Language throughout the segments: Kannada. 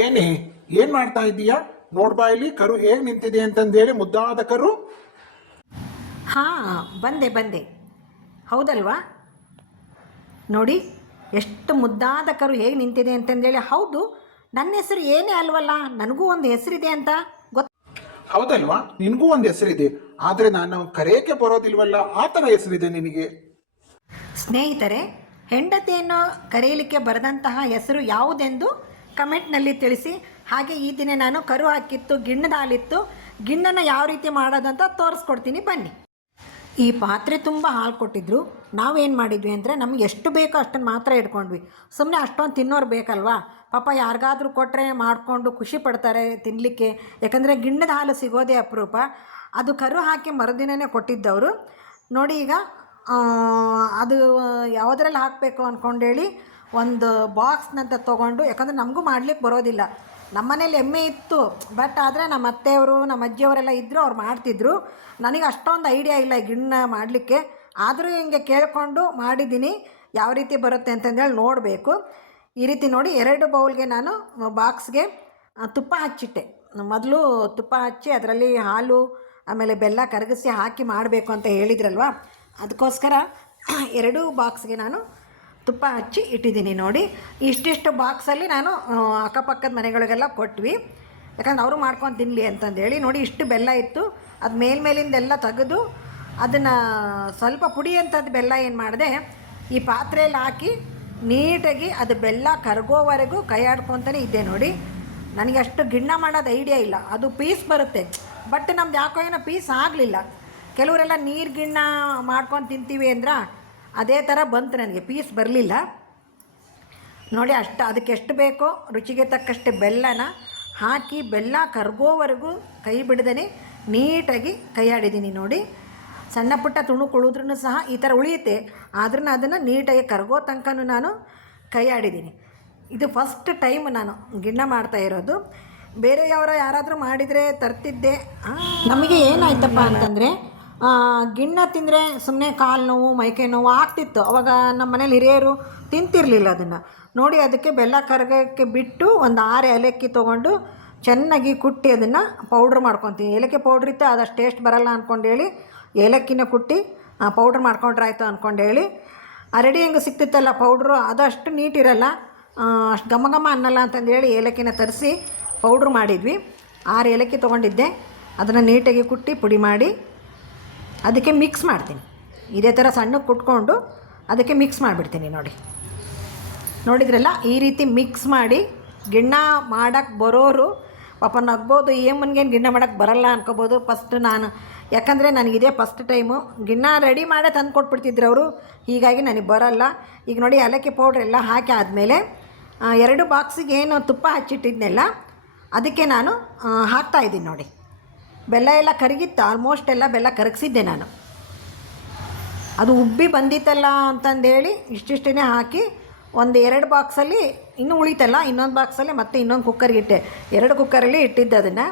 ಏನೇ ಏನು ಮಾಡ್ತಾ ಇದ್ದೀಯಾ? ನೋಡ್ಬಾ ಇಲ್ಲಿ ಕರು ಹೇಗೆ ನಿಂತಿದೆ ಅಂತಂದೇಳಿ, ಮುದ್ದಾದ ಕರು. ಹಾಂ, ಬಂದೆ ಬಂದೆ. ಹೌದಲ್ವಾ? ನೋಡಿ ಎಷ್ಟು ಮುದ್ದಾದ ಕರು ಹೇಗೆ ನಿಂತಿದೆ ಅಂತಂದೇಳಿ. ಹೌದು, ನನ್ನ ಹೆಸರು ಏನೇ ಅಲ್ವಲ್ಲ, ನನಗೂ ಒಂದು ಹೆಸರಿದೆ ಅಂತ ಗೊತ್ತು. ಹೌದಲ್ವಾ? ನಿನಗೂ ಒಂದು ಹೆಸರಿದೆ, ಆದರೆ ನಾನು ಕರೆಯಕ್ಕೆ ಬರೋದಿಲ್ವಲ್ಲ, ಆ ಥರ ಹೆಸರಿದೆ ನಿನಗೆ. ಸ್ನೇಹಿತರೆ, ಹೆಂಡತಿಯನ್ನು ಕರೆಯಲಿಕ್ಕೆ ಬರೆದಂತಹ ಹೆಸರು ಯಾವುದೆಂದು ಕಮೆಂಟ್ನಲ್ಲಿ ತಿಳಿಸಿ. ಹಾಗೆ ಈ ದಿನ ನಾನು ಕರು ಹಾಕಿತ್ತು, ಗಿಣ್ಣದ ಹಾಲಿತ್ತು, ಗಿಣ್ಣನ್ನು ಯಾವ ರೀತಿ ಮಾಡೋದಂತ ತೋರಿಸ್ಕೊಡ್ತೀನಿ ಬನ್ನಿ. ಈ ಪಾತ್ರೆ ತುಂಬ ಹಾಲು ಕೊಟ್ಟಿದ್ರು. ನಾವೇನು ಮಾಡಿದ್ವಿ ಅಂದರೆ ನಮ್ಗೆ ಎಷ್ಟು ಬೇಕೋ ಅಷ್ಟನ್ನು ಮಾತ್ರ ಇಟ್ಕೊಂಡ್ವಿ. ಸುಮ್ಮನೆ ಅಷ್ಟೊಂದು ತಿನ್ನೋರು ಬೇಕಲ್ವಾ, ಪಾಪ ಯಾರಿಗಾದ್ರೂ ಕೊಟ್ಟರೆ ಮಾಡಿಕೊಂಡು ಖುಷಿ ಪಡ್ತಾರೆ ತಿನ್ನಲಿಕ್ಕೆ. ಯಾಕಂದರೆ ಗಿಣ್ಣದ ಹಾಲು ಸಿಗೋದೇ ಅಪರೂಪ. ಅದು ಕರು ಹಾಕಿ ಮರುದಿನವೇ ಕೊಟ್ಟಿದ್ದವರು. ನೋಡಿ ಈಗ ಅದು ಯಾವುದ್ರಲ್ಲಿ ಹಾಕಬೇಕು ಅಂದ್ಕೊಂಡೇಳಿ ಒಂದು ಬಾಕ್ಸ್ನಂತ ತೊಗೊಂಡು, ಯಾಕಂದರೆ ನಮಗೂ ಮಾಡಲಿಕ್ಕೆ ಬರೋದಿಲ್ಲ. ನಮ್ಮ ಮನೇಲಿ ಎಮ್ಮೆ ಇತ್ತು, ಬಟ್ ಆದರೆ ನಮ್ಮ ಅತ್ತೆಯವರು ನಮ್ಮ ಅಜ್ಜಿಯವರೆಲ್ಲ ಇದ್ದರು, ಅವ್ರು ಮಾಡ್ತಿದ್ರು. ನನಗೆ ಅಷ್ಟೊಂದು ಐಡಿಯಾ ಇಲ್ಲ ಗಿಣ್ಣ ಮಾಡಲಿಕ್ಕೆ. ಆದರೂ ಹಿಂಗೆ ಕೇಳಿಕೊಂಡು ಮಾಡಿದ್ದೀನಿ, ಯಾವ ರೀತಿ ಬರುತ್ತೆ ಅಂತಂದೇಳಿ ನೋಡಬೇಕು. ಈ ರೀತಿ ನೋಡಿ 2 ಬೌಲ್ಗೆ ನಾನು ಬಾಕ್ಸ್ಗೆ ತುಪ್ಪ ಹಚ್ಚಿಟ್ಟೆ. ಮೊದಲು ತುಪ್ಪ ಹಚ್ಚಿ ಅದರಲ್ಲಿ ಹಾಲು ಆಮೇಲೆ ಬೆಲ್ಲ ಕರಗಿಸಿ ಹಾಕಿ ಮಾಡಬೇಕು ಅಂತ ಹೇಳಿದ್ರಲ್ವ, ಅದಕ್ಕೋಸ್ಕರ 2 ಬಾಕ್ಸ್ಗೆ ನಾನು ತುಪ್ಪ ಹಚ್ಚಿ ಇಟ್ಟಿದ್ದೀನಿ. ನೋಡಿ ಇಷ್ಟಿಷ್ಟು ಬಾಕ್ಸಲ್ಲಿ ನಾನು ಅಕ್ಕಪಕ್ಕದ ಮನೆಗಳಿಗೆಲ್ಲ ಕೊಟ್ವಿ, ಯಾಕಂದ್ರೆ ಅವರು ಮಾಡ್ಕೊಂಡು ತಿನ್ನಲಿ ಅಂತಂದೇಳಿ. ನೋಡಿ ಇಷ್ಟು ಬೆಲ್ಲ ಇತ್ತು, ಅದು ಮೇಲಿಂದೆಲ್ಲ ತೆಗೆದು ಅದನ್ನು ಸ್ವಲ್ಪ ಪುಡಿ ಅಂಥದ್ದು ಬೆಲ್ಲ ಏನು ಮಾಡಿದೆ, ಈ ಪಾತ್ರೆಯಲ್ಲಿ ಹಾಕಿ ನೀಟಾಗಿ ಅದು ಬೆಲ್ಲ ಕರಗೋವರೆಗೂ ಕೈ ಆಡ್ಕೊತಾನೆ ಇದ್ದೆ. ನೋಡಿ ನನಗೆ ಅಷ್ಟು ಗಿಣ್ಣ ಮಾಡೋದು ಐಡಿಯಾ ಇಲ್ಲ, ಅದು ಪೀಸ್ ಬರುತ್ತೆ, ಬಟ್ ನಮ್ದು ಯಾಕೋ ಏನೋ ಪೀಸ್ ಆಗಲಿಲ್ಲ. ಕೆಲವರೆಲ್ಲ ನೀರು ಗಿಣ್ಣ ಮಾಡ್ಕೊಂಡು ತಿಂತೀವಿ ಅಂದ್ರೆ ಅದೇ ಥರ ಬಂತು, ನನಗೆ ಪೀಸ್ ಬರಲಿಲ್ಲ. ನೋಡಿ ಅದಕ್ಕೆ ಎಷ್ಟು ಬೇಕೋ ರುಚಿಗೆ ತಕ್ಕಷ್ಟು ಬೆಲ್ಲನ ಹಾಕಿ ಬೆಲ್ಲ ಕರಗೋವರೆಗೂ ಕೈ ಬಿಡದೇ ನೀಟಾಗಿ ಕೈ ಆಡಿದ್ದೀನಿ. ನೋಡಿ ಸಣ್ಣ ಪುಟ್ಟ ತುಣುಕುಳಿದ್ರೂ ಸಹ ಈ ಥರ ಉಳಿಯುತ್ತೆ, ಆದ್ರೂ ಅದನ್ನು ನೀಟಾಗಿ ಕರಗೋ ತನಕನೂ ನಾನು ಕೈ ಆಡಿದ್ದೀನಿ. ಇದು ಫಸ್ಟ್ ಟೈಮ್ ನಾನು ಗಿಣ್ಣ ಮಾಡ್ತಾ ಇರೋದು. ಬೇರೆಯವರು ಯಾರಾದರೂ ಮಾಡಿದರೆ ತರ್ತಿದ್ದೆ. ನಮಗೆ ಏನಾಯ್ತಪ್ಪ ಅಂತಂದರೆ, ಗಿಣ್ಣ ತಿಂದರೆ ಸುಮ್ಮನೆ ಕಾಲು ನೋವು ಮೈಕೈ ನೋವು ಆಗ್ತಿತ್ತು. ಅವಾಗ ನಮ್ಮ ಮನೇಲಿ ಹಿರಿಯರು ತಿಂತಿರಲಿಲ್ಲ ಅದನ್ನು. ನೋಡಿ ಅದಕ್ಕೆ ಬೆಲ್ಲ ಕರಗಕ್ಕೆ ಬಿಟ್ಟು ಒಂದು 6 ಏಲಕ್ಕಿ ತೊಗೊಂಡು ಚೆನ್ನಾಗಿ ಕುಟ್ಟಿ ಅದನ್ನು ಪೌಡ್ರ್ ಮಾಡ್ಕೊತೀನಿ. ಏಲಕ್ಕಿ ಪೌಡ್ರ್ ಇತ್ತು, ಅದಷ್ಟು ಟೇಸ್ಟ್ ಬರಲ್ಲ ಅಂದ್ಕೊಂಡೇಳಿ ಏಲಕ್ಕಿನ ಕುಟ್ಟಿ ಪೌಡ್ರ್ ಮಾಡ್ಕೊಂಡ್ರೆ ಆಯಿತು ಅಂದ್ಕೊಂಡೇಳಿ. ರೆಡಿ ಹೆಂಗೆ ಸಿಕ್ತಿತ್ತಲ್ಲ ಪೌಡ್ರು, ಅದಷ್ಟು ನೀಟಿರಲ್ಲ, ಅಷ್ಟು ಘಮ ಅನ್ನಲ್ಲ ಅಂತಂದೇಳಿ ಏಲಕ್ಕಿನ ತರಿಸಿ ಪೌಡ್ರ್ ಮಾಡಿದ್ವಿ. 6 ಏಲಕ್ಕಿ ತೊಗೊಂಡಿದ್ದೆ, ಅದನ್ನು ನೀಟಾಗಿ ಕುಟ್ಟಿ ಪುಡಿ ಮಾಡಿ ಅದಕ್ಕೆ ಮಿಕ್ಸ್ ಮಾಡ್ತೀನಿ. ಇದೇ ಥರ ಸಣ್ಣಕ್ಕೆ ಕುಟ್ಕೊಂಡು ಅದಕ್ಕೆ ಮಿಕ್ಸ್ ಮಾಡಿಬಿಡ್ತೀನಿ. ನೋಡಿದ್ರಲ್ಲ, ಈ ರೀತಿ ಮಿಕ್ಸ್ ಮಾಡಿ ಗಿಣ್ಣ ಮಾಡೋಕ್ಕೆ ಬರೋರು ಪಾಪ ನಗ್ಬೋದು, ಏಮನ್ಗೇನು ಗಿಣ್ಣ ಮಾಡೋಕ್ಕೆ ಬರಲ್ಲ ಅನ್ಕೋಬೋದು. ಫಸ್ಟ್ ನಾನು, ಯಾಕಂದರೆ ನನಗಿದೇ ಫಸ್ಟ್ ಟೈಮು. ಗಿಣ್ಣ ರೆಡಿ ಮಾಡೇ ತಂದು ಕೊಟ್ಬಿಡ್ತಿದ್ರು ಅವರು, ಹೀಗಾಗಿ ನನಗೆ ಬರೋಲ್ಲ. ಈಗ ನೋಡಿ ಏಲಕ್ಕಿ ಪೌಡ್ರ್ ಎಲ್ಲ ಹಾಕಿ ಆದಮೇಲೆ 2 ಬಾಕ್ಸಿಗೆ ಏನು ತುಪ್ಪ ಹಚ್ಚಿಟ್ಟಿದ್ನೆಲ್ಲ ಅದಕ್ಕೆ ನಾನು ಹಾಕ್ತಾಯಿದ್ದೀನಿ. ನೋಡಿ ಬೆಲ್ಲ ಎಲ್ಲ ಕರಗಿತ್ತು, ಆಲ್ಮೋಸ್ಟ್ ಎಲ್ಲ ಬೆಲ್ಲ ಕರಗಿಸಿದ್ದೆ ನಾನು. ಅದು ಉಬ್ಬಿ ಬಂದಿತ್ತಲ್ಲ ಅಂತಂದೇಳಿ ಇಷ್ಟಿಷ್ಟೇ ಹಾಕಿ ಒಂದು 2 ಬಾಕ್ಸಲ್ಲಿ ಇನ್ನೂ ಉಳಿತಲ್ಲ, ಇನ್ನೊಂದು ಬಾಕ್ಸಲ್ಲಿ ಮತ್ತೆ ಇನ್ನೊಂದು ಕುಕ್ಕರ್ಗೆ ಇಟ್ಟೆ. 2 ಕುಕ್ಕರಲ್ಲಿ ಇಟ್ಟಿದ್ದೆ. ಅದನ್ನು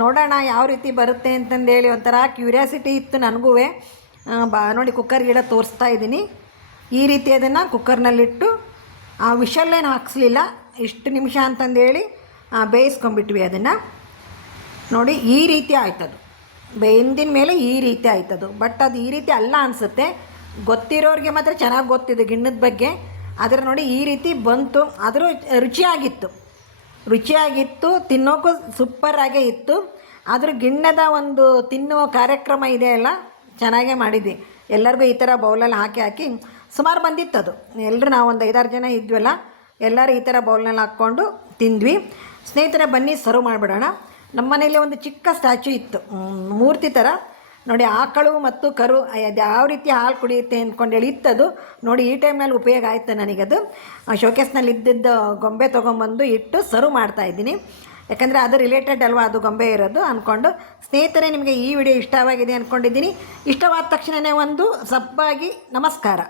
ನೋಡೋಣ ಯಾವ ರೀತಿ ಬರುತ್ತೆ ಅಂತಂದೇಳಿ ಒಂಥರ ಕ್ಯೂರಿಯಾಸಿಟಿ ಇತ್ತು ನನಗೂ. ನೋಡಿ ಕುಕ್ಕರ್ಗಿಡ ತೋರಿಸ್ತಾ ಇದ್ದೀನಿ. ಈ ರೀತಿ ಅದನ್ನು ಕುಕ್ಕರ್ನಲ್ಲಿಟ್ಟು ವಿಷಲ್ಲೇನು ಹಾಕ್ಸಲಿಲ್ಲ, ಇಷ್ಟು ನಿಮಿಷ ಅಂತಂದೇಳಿ ಬೇಯಿಸ್ಕೊಂಬಿಟ್ವಿ ಅದನ್ನು. ನೋಡಿ ಈ ರೀತಿ ಆಯ್ತದು, ಬೆಂದಿನ ಮೇಲೆ ಈ ರೀತಿ ಆಯ್ತದು. ಬಟ್ ಅದು ಈ ರೀತಿ ಅಲ್ಲ ಅನಿಸುತ್ತೆ, ಗೊತ್ತಿರೋರಿಗೆ ಮಾತ್ರ ಚೆನ್ನಾಗಿ ಗೊತ್ತಿದೆ ಗಿಣ್ಣದ ಬಗ್ಗೆ. ಆದರೆ ನೋಡಿ ಈ ರೀತಿ ಬಂತು, ಆದರೂ ರುಚಿಯಾಗಿತ್ತು, ತಿನ್ನೋಕ್ಕೂ ಸೂಪರಾಗೇ ಇತ್ತು. ಆದರೂ ಗಿಣ್ಣದ ಒಂದು ತಿನ್ನುವ ಕಾರ್ಯಕ್ರಮ ಇದೆ ಅಲ್ಲ, ಚೆನ್ನಾಗೇ ಮಾಡಿದ್ವಿ. ಎಲ್ಲರಿಗೂ ಈ ಥರ ಬೌಲಲ್ಲಿ ಹಾಕಿ ಸುಮಾರು ಬಂದಿತ್ತು ಅದು. ಎಲ್ಲರೂ ನಾವು ಒಂದು 5-6 ಜನ ಇದ್ವಲ್ಲ, ಎಲ್ಲರೂ ಈ ಥರ ಬೌಲ್ನಲ್ಲಿ ಹಾಕ್ಕೊಂಡು ತಿಂದ್ವಿ. ಸ್ನೇಹಿತರೆ ಬನ್ನಿ ಸರ್ವ್ ಮಾಡಿಬಿಡೋಣ. ನಮ್ಮ ಮನೇಲಿ ಒಂದು ಚಿಕ್ಕ ಸ್ಟ್ಯಾಚು ಇತ್ತು, ಮೂರ್ತಿ ಥರ. ನೋಡಿ ಆಕಳು ಮತ್ತು ಕರು ಅದು ಯಾವ ರೀತಿ ಹಾಲು ಕುಡಿಯುತ್ತೆ ಅಂದ್ಕೊಂಡೇಳಿ ಇತ್ತದು. ನೋಡಿ ಈ ಟೈಮ್ನಲ್ಲಿ ಉಪಯೋಗ ಆಯಿತು ನನಗದು. ಶೋಕೇಸ್ನಲ್ಲಿ ಇದ್ದಿದ್ದು ಗೊಂಬೆ ತೊಗೊಂಬಂದು ಇಟ್ಟು ಸರ್ವ್ ಮಾಡ್ತಾಯಿದ್ದೀನಿ, ಯಾಕಂದರೆ ಅದು ರಿಲೇಟೆಡ್ ಅಲ್ವಾ ಅದು ಗೊಂಬೆ ಇರೋದು ಅಂದ್ಕೊಂಡು. ಸ್ನೇಹಿತರೆ, ನಿಮಗೆ ಈ ವಿಡಿಯೋ ಇಷ್ಟವಾಗಿದೆ ಅಂದ್ಕೊಂಡಿದ್ದೀನಿ. ಇಷ್ಟವಾದ ತಕ್ಷಣವೇ ಒಂದು ಸಬ್ಬಾಗಿ ನಮಸ್ಕಾರ.